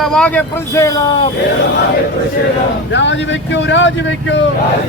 वा पहिल राजक राज़ी